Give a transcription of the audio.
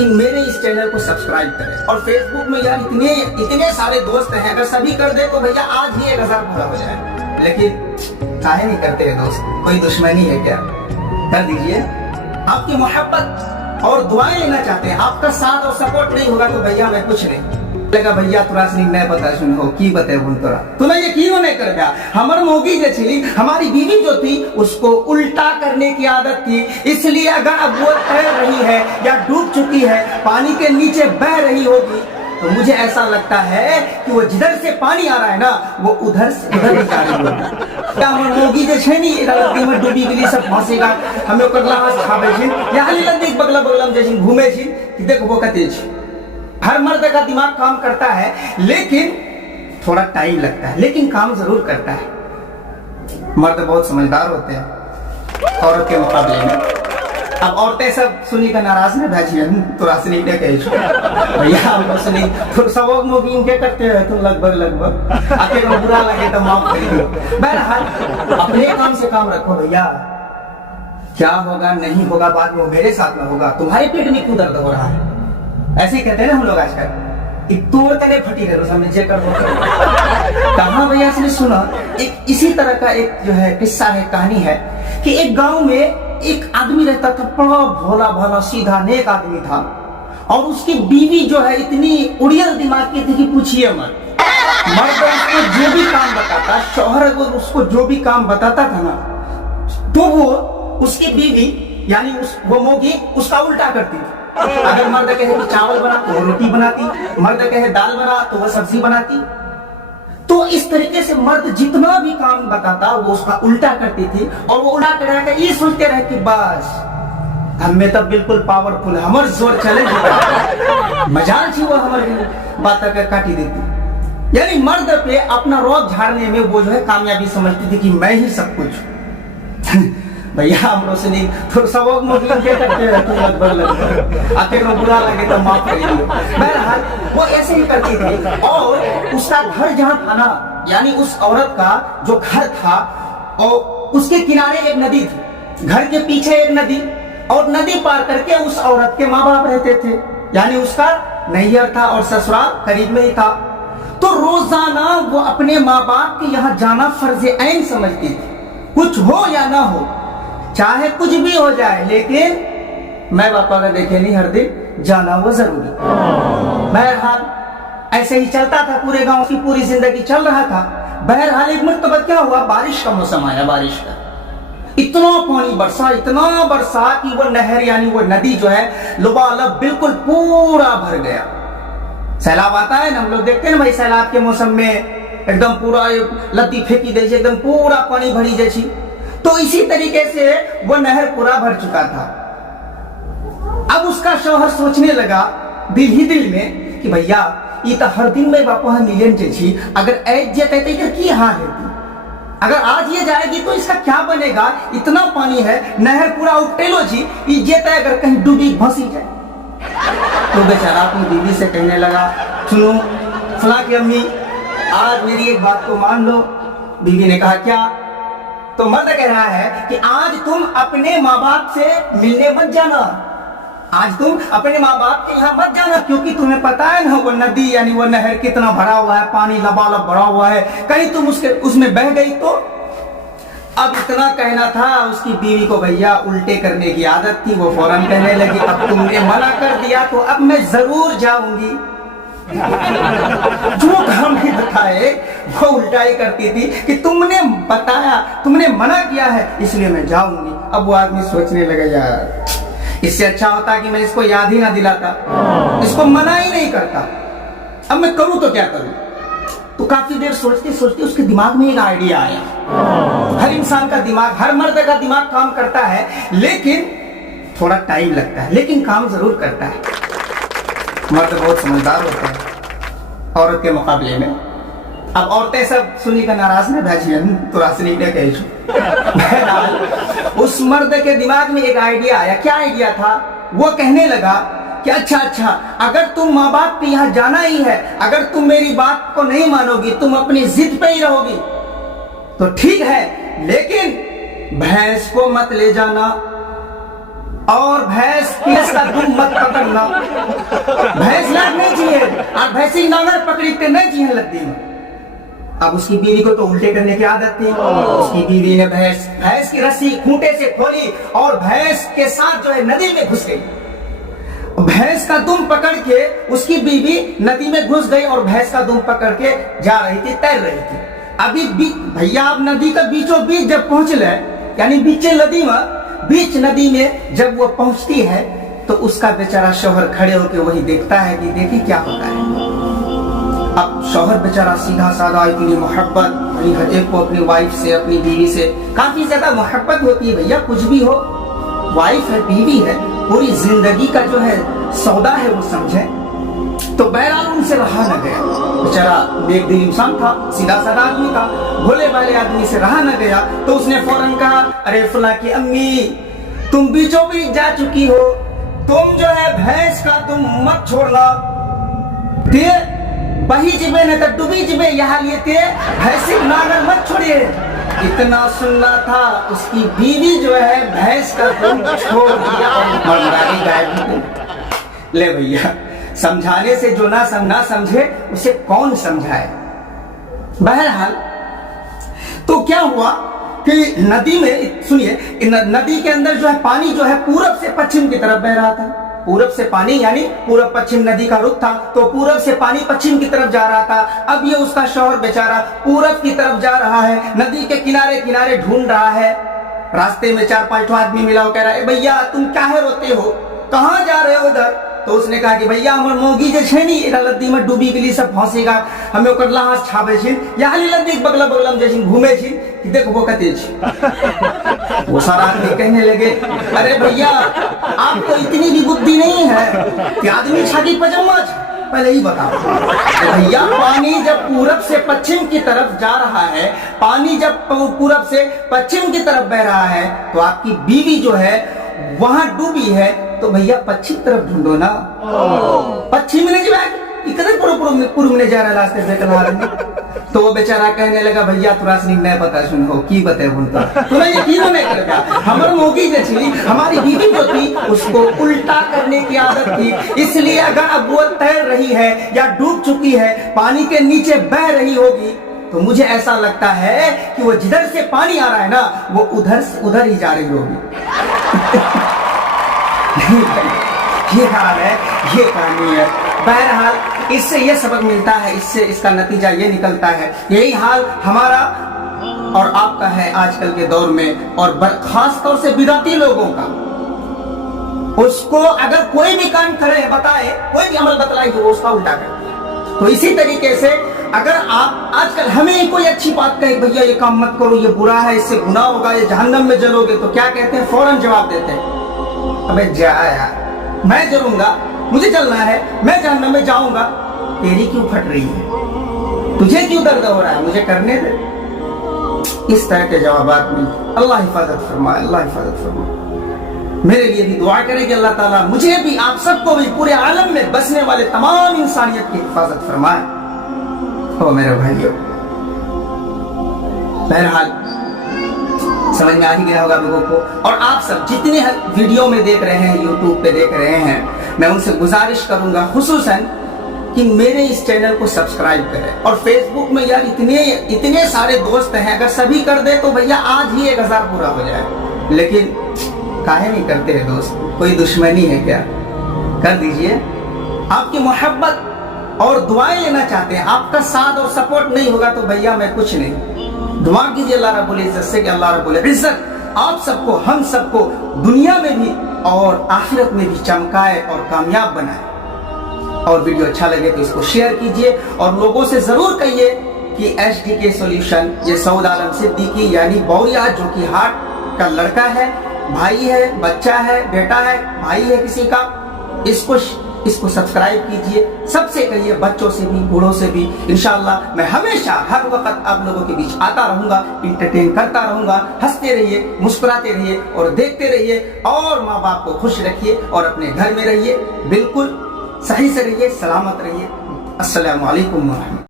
कि मेरे इस चैनल को सब्सक्राइब करें। और फेसबुक में यार इतने सारे दोस्त हैं, अगर सभी कर दे तो भैया आज ही 1000 पूरा हो जाए। लेकिन काहे नहीं करते हैं दोस्त? कोई दुश्मनी है क्या? कर दीजिए। आपकी मोहब्बत और दुआएं लेना चाहते हैं, आपका साथ और सपोर्ट नहीं होगा तो भैया मैं कुछ नहीं लगा। भैया तोरा से नहीं पता सुन हो की बते बुन तोरा तूने ये क्यों नहीं कर गया? हमर मोगी जे थी, हमारी बीवी जो थी, उसको उल्टा करने की आदत थी। इसलिए अगर अब वो तैर रही है या डूब चुकी है, पानी के नीचे बह रही होगी, तो मुझे ऐसा लगता है कि वो जिधर से पानी आ रहा है ना, वो उधर से उधर ही जा रही होगी। क्या हमर मोगी जे छे नहीं रत्ती में डूबी गेली, सब फंसेगा, हमें ओकर लाश खाबे छी या हाली लंदी बगला बगला में जे घूमे छी कि देखो कते छी। हर मर्द का दिमाग काम करता है, लेकिन थोड़ा टाइम लगता है, लेकिन काम जरूर करता है। मर्द बहुत समझदार होते हैं औरत के मुकाबले में। अब औरतें सब सुनी का नाराज में भाजी तो रासनी ने कहे भैया हम सुनी तो सब मोगी क्या करते हैं तुम लगभग आके को बुरा लगे तो माफ कर दो। बहरहाल अपने काम से काम रखो भैया। क्या होगा नहीं होगा बाद में मेरे साथ में होगा। तुम्हारे पेट में क्यों दर्द हो रहा है? ऐसे ही कहते हैं ना हम लोग आजकल, एक तोड़ तले फटी करो समझे कर कहा भैया से सुना। एक इसी तरह का एक जो है किस्सा है, कहानी है कि एक गांव में एक आदमी रहता था, बड़ा भोला भाला सीधा नेक आदमी था। और उसकी बीवी जो है इतनी उड़ियल दिमाग की थी कि पूछिए मत। मर्द उसको जो भी काम बताता, शौहर अगर उसको जो भी काम बताता था ना, तो वो उसकी बीवी यानी वो मोगी उसका उल्टा करती थी। अगर मर्द कहे कि चावल बना तो वो रोटी बनाती, मर्द कहे दाल बना तो वो सब्जी बनाती। तो इस तरीके से मर्द जितना भी काम बताता वो उसका उल्टा करती थी। और वो उल्टा कर ये सोचते रहे कि बस हमें तब बिल्कुल पावरफुल हमर जोर चले मजाल थी वो हमारी बात काटी देती। यानी मर्द पे अपना रोब झाड़ने में वो जो है कामयाबी समझती थी कि मैं ही सब कुछ। भैया हम रोशनी तो सब के करते रहते लगभग आके को बुरा लगे तो माफ करिए। बहरहाल वो ऐसे ही करती थी। और उसका घर जहाँ था ना, यानी उस औरत का जो घर था, और उसके किनारे एक नदी थी, घर के पीछे एक नदी, और नदी पार करके उस औरत के माँ बाप रहते थे। यानी उसका नैहर था और ससुराल करीब में ही था। तो रोजाना वो अपने माँ बाप के यहाँ जाना फर्ज ऐन समझती थी। कुछ हो या ना हो, चाहे कुछ भी हो जाए, लेकिन मैं बापा का देखे नहीं हर दिन जाना वो जरूरी। बहरहाल ऐसे ही चलता था, पूरे गांव की पूरी जिंदगी चल रहा था। बहरहाल एक मरतबा क्या हुआ, बारिश का मौसम आया। बारिश का इतना पानी बरसा, इतना बरसा कि वो नहर यानी वो नदी जो है लबालब बिल्कुल पूरा भर गया। सैलाब आता है ना, हम लोग देखते हैं ना भाई, सैलाब के मौसम में एकदम पूरा लद्दी फेंकी दे, एकदम पूरा पानी भरी जैसी। तो इसी तरीके से वो नहर पूरा भर चुका था। अब उसका शौहर सोचने लगा दिल ही दिल में कि भैया ये तो हर दिन में बापू हम मिलियन छी, अगर ऐज जेते तो की हाँ रहती, अगर आज ये जाएगी तो इसका क्या बनेगा? इतना पानी है, नहर पूरा उठेलो जी, ये जेते अगर कहीं डूबी फंसी जाए। तो बेचारा अपनी बीवी से कहने लगा, सुनो फला की अम्मी, आज मेरी एक बात को मान लो। बीवी ने कहा क्या? तो मर्द कह रहा है कि आज तुम अपने माँ बाप से मिलने मत जाना, आज तुम अपने माँ बाप के यहाँ मत जाना, क्योंकि तुम्हें पता है ना वो नदी यानी वो नहर कितना भरा हुआ है, पानी लबालब भरा हुआ है, कहीं तुम उसमें बह गई तो। अब इतना कहना था उसकी बीवी को भैया उल्टे करने की आदत थी। वो फौरन कहने लगी, अब तुमने मना कर दिया तो अब मैं जरूर जाऊंगी। जो काम भी बताए वो उल्टा ही करती थी कि तुमने बताया, तुमने मना किया है, इसलिए मैं जाऊंगी। अब वो आदमी सोचने लगा, यार इससे अच्छा होता कि मैं इसको याद ही ना दिलाता, इसको मना ही नहीं करता, अब मैं करूं तो क्या करूं। तो काफी देर सोचते सोचते उसके दिमाग में एक आइडिया आया। हर इंसान का दिमाग, हर मर्द का दिमाग काम करता है, लेकिन थोड़ा टाइम लगता है, लेकिन काम जरूर करता है। मर्द बहुत समझदार होते हैं औरत के मुकाबले में। अब औरतें सब सुनी का नाराज में भाजी तो रासनी ने कहे उस मर्द के दिमाग में एक आइडिया आया। क्या आइडिया था? वो कहने लगा कि अच्छा अगर तुम माँ बाप के यहाँ जाना ही है, अगर तुम मेरी बात को नहीं मानोगी, तुम अपनी जिद पे ही रहोगी तो ठीक है, लेकिन भैंस को मत ले जाना और भैंस का दुम मत पकड़ना। भैंस लाग नहीं चाहिए और भैंसी नांगर पकड़ी के नहीं चाहिए लद्दी में। अब उसकी बीवी को तो उल्टे करने की आदत थी। उसकी बीवी ने भैंस की रस्सी खूंटे से खोली और भैंस के साथ जो है नदी में घुस गई। भैंस का दुम पकड़ के उसकी बीवी नदी में घुस गई और भैंस का दुम पकड़ के जा रही थी, तैर रही थी। अभी भैया आप नदी का बीचों बीच जब पहुंच ले, यानी बीच नदी में जब वो पहुंचती है तो उसका बेचारा शौहर खड़े होकर वही देखता है कि देखिए क्या होता है। अब शौहर बेचारा सीधा साधा, इतनी मोहब्बत हर एक को अपनी वाइफ से, अपनी बीवी से काफी ज्यादा मोहब्बत होती है भैया। कुछ भी हो, वाइफ है, बीवी है, पूरी जिंदगी का जो है सौदा है वो समझे। तो बहरहाल उनसे रहा न गया। बेचारा नेकदिल इंसान था, सीधा साधा आदमी था, भोले भाले आदमी से रहा न गया। तो उसने फौरन कहा, अरे फला की अम्मी तुम बीचों बीच जा चुकी हो, तुम जो है भैंस का तुम मत छोड़ना, ते बही जिबे न तो डूबी जिबे, यहाँ लिए ते भैंसी नागर मत छोड़िए। इतना सुनना था, उसकी बीवी जो है भैंस का दुम छोड़ दिया और मरदारी गायब। ले भैया, समझाने से जो ना समझे उसे कौन समझाए। बहरहाल तो क्या हुआ कि नदी में, सुनिए, नदी के अंदर जो है पानी जो है पूरब से पश्चिम की तरफ बह रहा था। पूरब से पानी यानी पूरब पश्चिम नदी का रुख था, तो पूरब से पानी पश्चिम की तरफ जा रहा था। अब ये उसका शौहर बेचारा पूरब की तरफ जा रहा है, नदी के किनारे किनारे ढूंढ रहा है। रास्ते में 4-5 आदमी मिला, वो कह रहा है, भैया तुम काहे रोते हो, कहाँ जा रहे हो उधर? तो उसने कहा कि भैया हमर मौगी जे छे नी एरा लद्दी में डूबी गेली, सब फंसेगा, हमें ओकर लाश छाबे छिन, यहाँ लद्दी बगल में जैसे घूमे छिन कि देखो कते छी। वो सारा आदमी कहने लगे, अरे भैया आपको इतनी भी बुद्धि नहीं है कि आदमी छाती पजामा, पहले ही बताओ। तो भैया पानी जब पूरब से पश्चिम की तरफ जा रहा है, पानी जब पूरब से पश्चिम की तरफ बह रहा है, तो आपकी बीवी जो है वहां डूबी है, तो भैया पश्चिम तरफ ढूंढो ना। पश्चिम में नहीं पूर्व में जा रहा रास्ते से। तो वो बेचारा कहने लगा, भैया थोड़ा सा नहीं पता सुनो की बते बोलता तुम्हें यकीन नहीं करेगा, हमारी मोगी जो थी, हमारी बीवी जो थी, उसको उल्टा करने की आदत थी। इसलिए अगर अब वो तैर रही है या डूब चुकी है, पानी के नीचे बह रही होगी, तो मुझे ऐसा लगता है कि वो जिधर से पानी आ रहा है ना, वो उधर ही जा रही होगी। ये हाल है, ये कहानी है। बहरहाल इससे ये सबक मिलता है, इससे इसका नतीजा ये निकलता है, यही हाल हमारा और आपका है आजकल के दौर में, और खास तौर से बिदाती लोगों का। उसको अगर कोई भी काम करे, बताए, कोई भी अमल बतलाए, तो वो उसका उल्टा करे। तो इसी तरीके से अगर आप आजकल हमें कोई अच्छी बात कहे, भैया ये काम मत करो, ये बुरा है, इससे गुनाह होगा, ये जहन्नम में जलोगे, तो क्या कहते हैं? फौरन जवाब देते हैं, अबे जा यार, मैं जलूंगा, मुझे चलना है, मैं जहन्नम में जाऊंगा, तेरी क्यों फट रही है, तुझे क्यों दर्द हो रहा है, मुझे करने दे। इस तरह के जवाबात में अल्लाह हिफाजत फरमाए, अल्लाह हिफाजत फरमाए। मेरे लिए भी दुआ करें कि अल्लाह ताला मुझे भी, आप सबको भी, पूरे आलम में बसने वाले तमाम इंसानियत की हिफाजत फरमाए। ओ मेरे भाइयों, बहरहाल समझ में आ ही गया होगा लोगों को। और आप सब जितने वीडियो में देख रहे हैं, यूट्यूब पे देख रहे हैं, मैं उनसे गुजारिश करूंगा खुसूसन कि मेरे इस चैनल को सब्सक्राइब करें। और फेसबुक में यार इतने सारे दोस्त हैं, अगर सभी कर दे तो भैया आज ही 1000 पूरा हो जाए। लेकिन काहे नहीं करते हैं दोस्त, कोई दुश्मनी है क्या? कर दीजिए। आपकी मोहब्बत और दुआएं लेना चाहते हैं, आपका साथ और सपोर्ट नहीं होगा तो भैया मैं कुछ नहीं। दुआ कीजिए अल्लाह रब्बुल इज्जत से कि अल्लाह रब्बुल इज्जत आप सबको, हम सबको दुनिया में भी और आखिरत में भी चमकाए और कामयाब बनाए। और वीडियो अच्छा लगे तो इसको शेयर कीजिए और लोगों से जरूर कहिए कि HDK सॉल्यूशन, ये सऊद आलम सिद्दीकी यानी बौरिया, जो कि हार्ट का लड़का है, भाई है, बच्चा है, बेटा है, भाई है किसी का, इसको सब्सक्राइब कीजिए। सबसे कहिए, बच्चों से भी, बूढ़ों से भी। इंशाअल्लाह मैं हमेशा हर वक्त आप लोगों के बीच आता रहूंगा, इंटरटेन करता रहूंगा। हंसते रहिए, मुस्कुराते रहिए और देखते रहिए, और माँ बाप को खुश रखिए और अपने घर में रहिए, बिल्कुल सही से रहिए, सलामत रहिए। अस्सलामु अलैकुम।